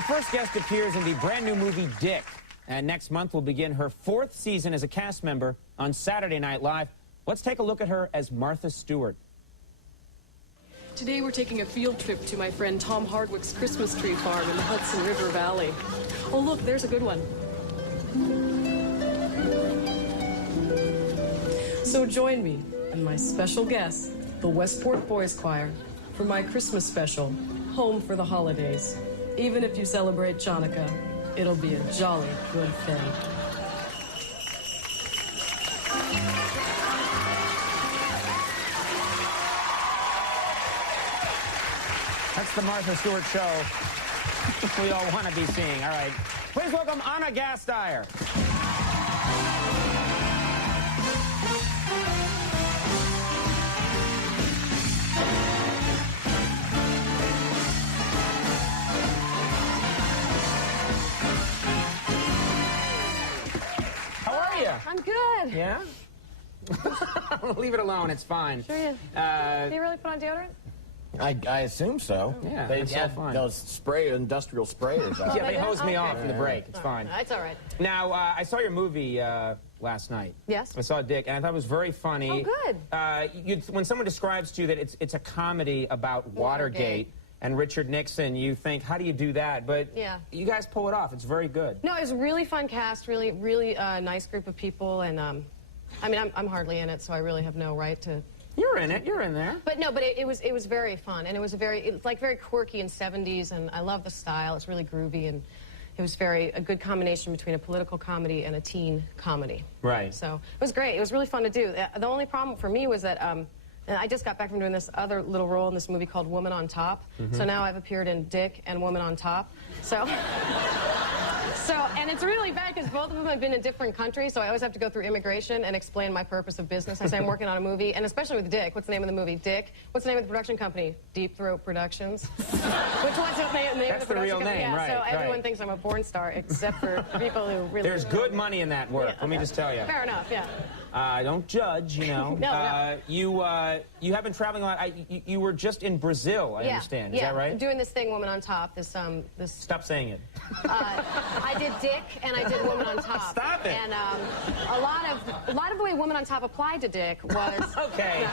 My first guest appears in the brand new movie Dick, and next month will begin her 4th season as a cast member on Saturday Night Live. Let's take a look at her as Martha Stewart. Today we're taking a field trip to my friend Tom Hardwick's Christmas tree farm in the Hudson River Valley. Oh look, there's a good one. So join me and my special guest, the Westport Boys Choir, for my Christmas special, Home for the Holidays. Even if you celebrate Chanukah, it'll be a jolly good thing. That's the Martha Stewart show we all want to be seeing. All right. Please welcome Anna Gasteyer. How are you? I'm good. Yeah? Leave it alone. It's fine. Sure you. Do you really put on deodorant? I assume so. Yeah, they it's had so fun. those industrial sprayers out. Yeah, they hosed me Okay. off in the break. It's fine. It's all right. Now, I saw your movie last night. Yes. I saw Dick, and I thought it was very funny. Oh, good. When someone describes to you that it's a comedy about Watergate and Richard Nixon, you think, how do you do that? But Yeah. you guys pull it off. It's very good. No, it was a really fun cast, really nice group of people, and I mean, I'm hardly in it, so I really have no right to... You're in it. You're in there. But no, but it was very fun, and it's very quirky and 70s, and I love the style. It's really groovy, and it was a good combination between a political comedy and a teen comedy. Right. So it was great. It was really fun to do. The only problem for me was that and I just got back from doing this other little role in this movie called Woman on Top. So now I've appeared in Dick and Woman on Top. So. And it's really bad because both of them have been in different countries, so I always have to go through immigration and explain my purpose of business. I say I'm working on a movie, and especially with Dick. What's the name of the movie? Dick. What's the name of the production company? Deep Throat Productions. Which one's the name of the That's production the real company? name, yeah, right, so everyone right. thinks I'm a porn star, except for people who really... There's good money in that work. Yeah, Let me okay. just tell you. Fair enough, yeah. Don't judge, you know. No. You have been traveling a lot. You were just in Brazil, I understand. Is that right? I'm doing this thing, Woman on Top. This Stop saying it. I did Dick and I did Woman on Top. Stop it. And a lot of the way Woman on Top applied to Dick was Okay.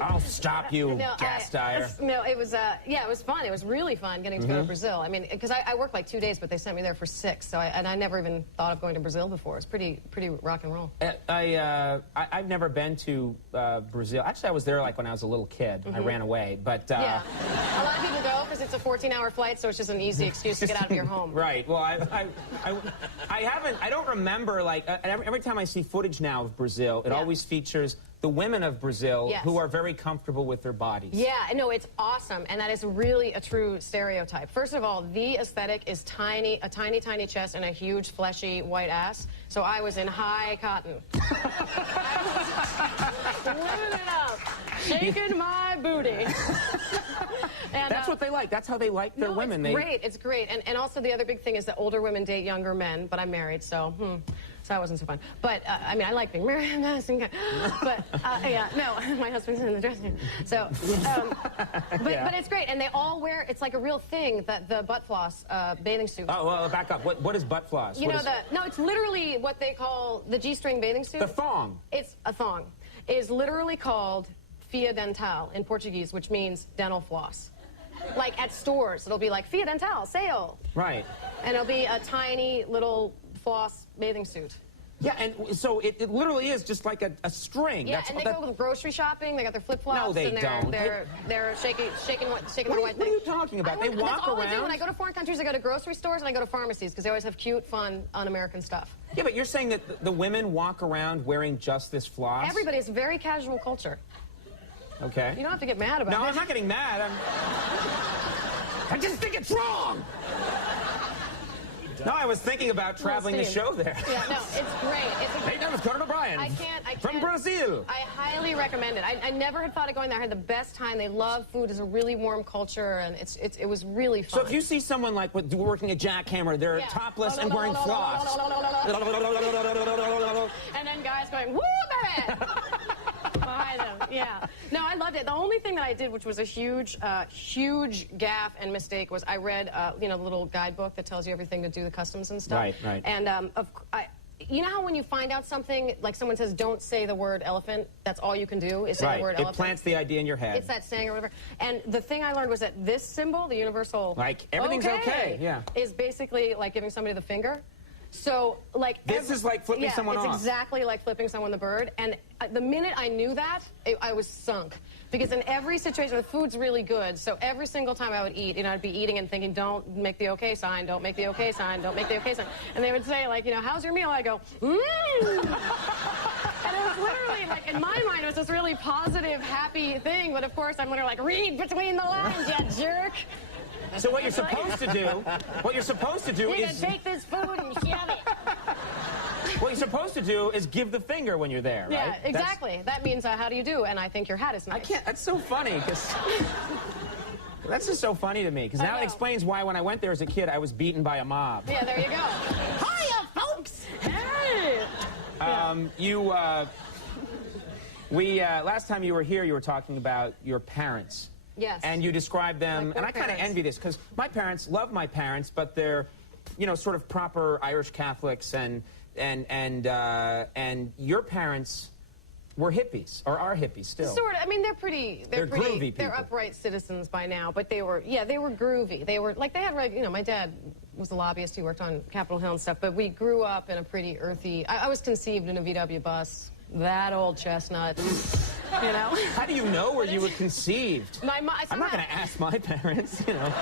I'll stop you, no, Gasteyer. No, it was it was fun. It was really fun getting to go to Brazil. I mean, because I worked like 2 days, but they sent me there for 6. So I never even thought of going to Brazil before. It's pretty rock and roll. I've never been to Brazil. Actually, I was there like when I was a little kid. I ran away, but Yeah, a lot of people go because it's a 14-hour flight, so it's just an easy excuse to get out of your home. Right. Well, I don't remember, like, every time I see footage now of Brazil, it always features the women of Brazil who are very comfortable with their bodies. Yeah, no, it's awesome, and that is really a true stereotype. First of all, the aesthetic is a tiny chest and a huge, fleshy, white ass. So I was in high cotton. Living it up, shaking my booty. And, that's what they like. That's how they like their women. It's great. It's great. And also the other big thing is that older women date younger men, but I'm married, so so that wasn't so fun. But I mean, I like being married. But yeah, no, my husband's in the dressing room. So, but it's great, and they all wear. It's like a real thing, that the butt floss bathing suit. Oh, well, back up. What is butt floss? You know no, it's literally what they call the G-string bathing suit. The thong. It's a thong. It is literally called fio dental in Portuguese, which means dental floss. Like at stores, it'll be like fio dental sale. Right. And it'll be a tiny little floss bathing suit. Yeah, and so it literally is just like a string. Yeah, and they go grocery shopping. They got their flip-flops. No, they and don't. They're shaking their white thing. What are you talking about? They walk that's all around? I do. When I go to foreign countries, I go to grocery stores and I go to pharmacies because they always have cute, fun, un-American stuff. Yeah, but you're saying that the women walk around wearing just this floss? Everybody. It's very casual culture. Okay. You don't have to get mad about it. No, I'm not getting mad. I just think it's wrong. No, I was thinking about traveling the show there. Yeah, no, it's great. Hey, that was Conan O'Brien. I can't. From Brazil. I highly recommend it. I never had thought of going there. I had the best time. They love food. It's a really warm culture, and it was really fun. So if you see someone like working a jackhammer, they're topless and wearing floss. And then guys going, woo, baby! I know, yeah. No, I loved it. The only thing that I did, which was a huge, huge gaffe and mistake, was I read, you know, the little guidebook that tells you everything to do the customs and stuff. Right, right. And you know how when you find out something, like someone says, don't say the word elephant, that's all you can do is say the word elephant? It plants the idea in your head. It's that saying or whatever. And the thing I learned was that this symbol, the universal like, everything's okay, yeah, is basically like giving somebody the finger. So, like... This is like flipping someone off. Yeah, it's exactly like flipping someone the bird. And the minute I knew that, I was sunk. Because in every situation, the food's really good, so every single time I would eat, you know, I'd be eating and thinking, don't make the okay sign, don't make the okay sign, don't make the okay sign. And they would say, like, you know, how's your meal? I go, And it was literally, like, in my mind, it was this really positive, happy thing. But, of course, I'm literally like, read between the lines, you jerk. So what you're supposed to do, You're is... gonna take this food and shove it. What you're supposed to do is give the finger when you're there, right? Yeah, exactly. That means, how do you do? And I think your hat is nice. I can't... That's so funny, because... That's just so funny to me, because now it explains why when I went there as a kid, I was beaten by a mob. Yeah, there you go. Hiya, folks! Hey! Last time you were here, you were talking about your parents. Yes. And you described them, and I kind of envy this, because my parents love my parents, but they're, you know, sort of proper Irish Catholics, and your parents were hippies, or are hippies still. Sort of. I mean, they're groovy people. They're upright citizens by now, but they were groovy. They were, like, they had, you know, my dad was a lobbyist. He worked on Capitol Hill and stuff, but we grew up in a pretty earthy... I was conceived in a VW bus. That old chestnut, you know? How do you know where you were conceived? I'm not going to ask my parents, you know.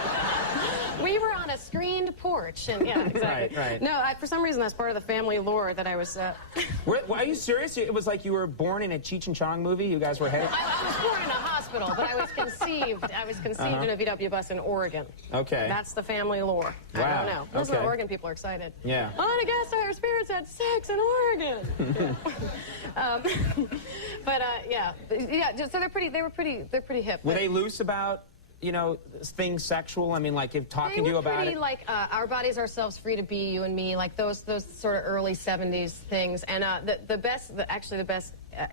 We were on a screened porch, and yeah, exactly. Right. No, for some reason, that's part of the family lore that I was... Are you serious? It was like you were born in a Cheech and Chong movie? You guys were headed... I was born in a hospital, but I was conceived in a VW bus in Oregon. Okay. That's the family lore. Wow. I don't know. Those are Oregon people are excited. Yeah. On a Gasteyer, spirits had sex in Oregon. Yeah. So they're pretty hip. Were they loose about, you know, things sexual? I mean, like, if talking to you about it? They were pretty, like, our bodies, ourselves, free to be, you and me, like those sort of early 70s things. And the best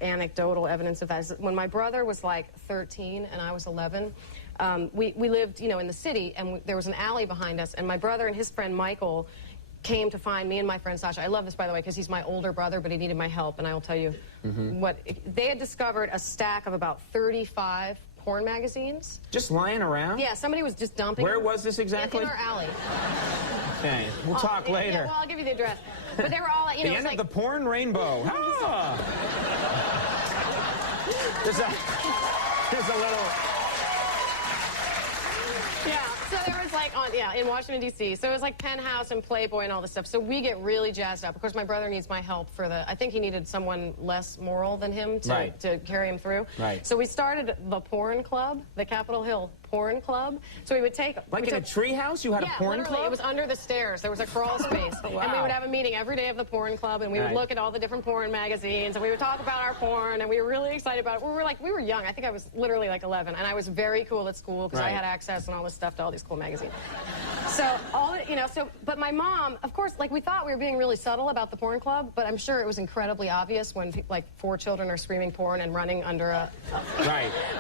anecdotal evidence of that is that when my brother was, like, 13 and I was 11, we lived, you know, in the city, and there was an alley behind us, and my brother and his friend Michael came to find me and my friend Sasha. I love this, by the way, because he's my older brother, but he needed my help, and I will tell you what... They had discovered a stack of about 35 porn magazines. Just lying around? Yeah, somebody was just dumping Where them. was this exactly? In our alley. Okay, we'll talk later. Yeah, well, I'll give you the address. But they were all, you know, the end like... of the porn rainbow. Ah! There's a little... Yeah, so there was like in Washington, D.C. So it was like Penthouse and Playboy and all this stuff. So we get really jazzed up. Of course, my brother needs my help for I think he needed someone less moral than him to carry him through. Right. So we started the porn club, the Capitol Hill Porn Club. So we would take... Like in a treehouse, you had a porn club? It was under the stairs. There was a crawl space. Wow. And we would have a meeting every day of the porn club, and we would look at all the different porn magazines, and we would talk about our porn, and we were really excited about it. We were young. I think I was literally like 11, and I was very cool at school because I had access and all this stuff to all these cool magazines. So but my mom, of course, like, we thought we were being really subtle about the porn club, but I'm sure it was incredibly obvious when like 4 children are screaming porn and running under a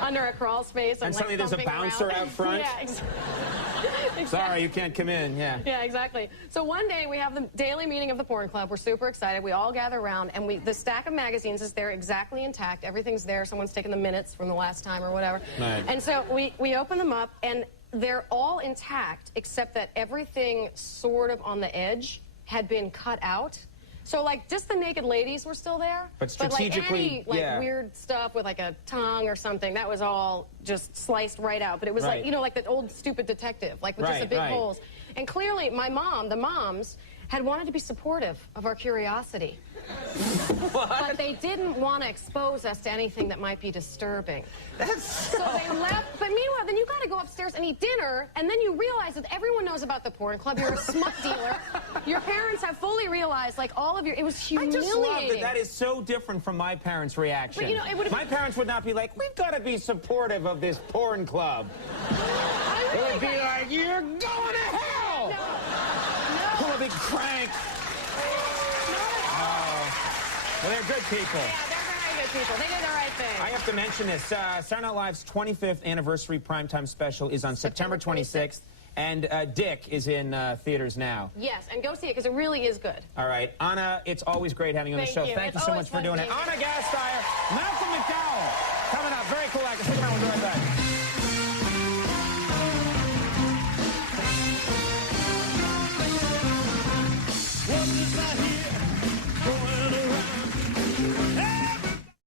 under a crawl space, and suddenly there's a bouncer out front. Yeah, exactly. Sorry, you can't come in. Yeah. Yeah, exactly. So one day we have the daily meeting of the porn club. We're super excited. We all gather around, and the stack of magazines is there exactly intact. Everything's there. Someone's taken the minutes from the last time or whatever. Right. And so we open them up, and they're all intact, except that everything sort of on the edge had been cut out. So, like, just the naked ladies were still there. But strategically, like, any, weird stuff with, like, a tongue or something, that was all just sliced right out. But it was like, you know, like the old stupid detective, like, with just the big holes. And clearly, the moms, had wanted to be supportive of our curiosity. What? But they didn't want to expose us to anything that might be disturbing. So they left. But meanwhile, then you got to go upstairs and eat dinner, and then you realize that everyone knows about the porn club. You're a smut dealer. Your parents have fully realized, like, all of your... It was humiliating. I just love that is so different from my parents' reaction. But, you know, my parents would not be like, we've got to be supportive of this porn club. They would be like, you're going to hell! No. Pull a big crank. Well, they're good people. Yeah, they're very good good people. They did the right thing. I have to mention this. Saturday Night Live's 25th anniversary primetime special is on September 26th. And Dick is in theaters now. Yes, and go see it because it really is good. All right. Anna, it's always great having you on the show. Thank you so much for doing it. Anna Gasteyer, Malcolm McDowell, coming up. Very cool actor. Stick around, we'll be right back.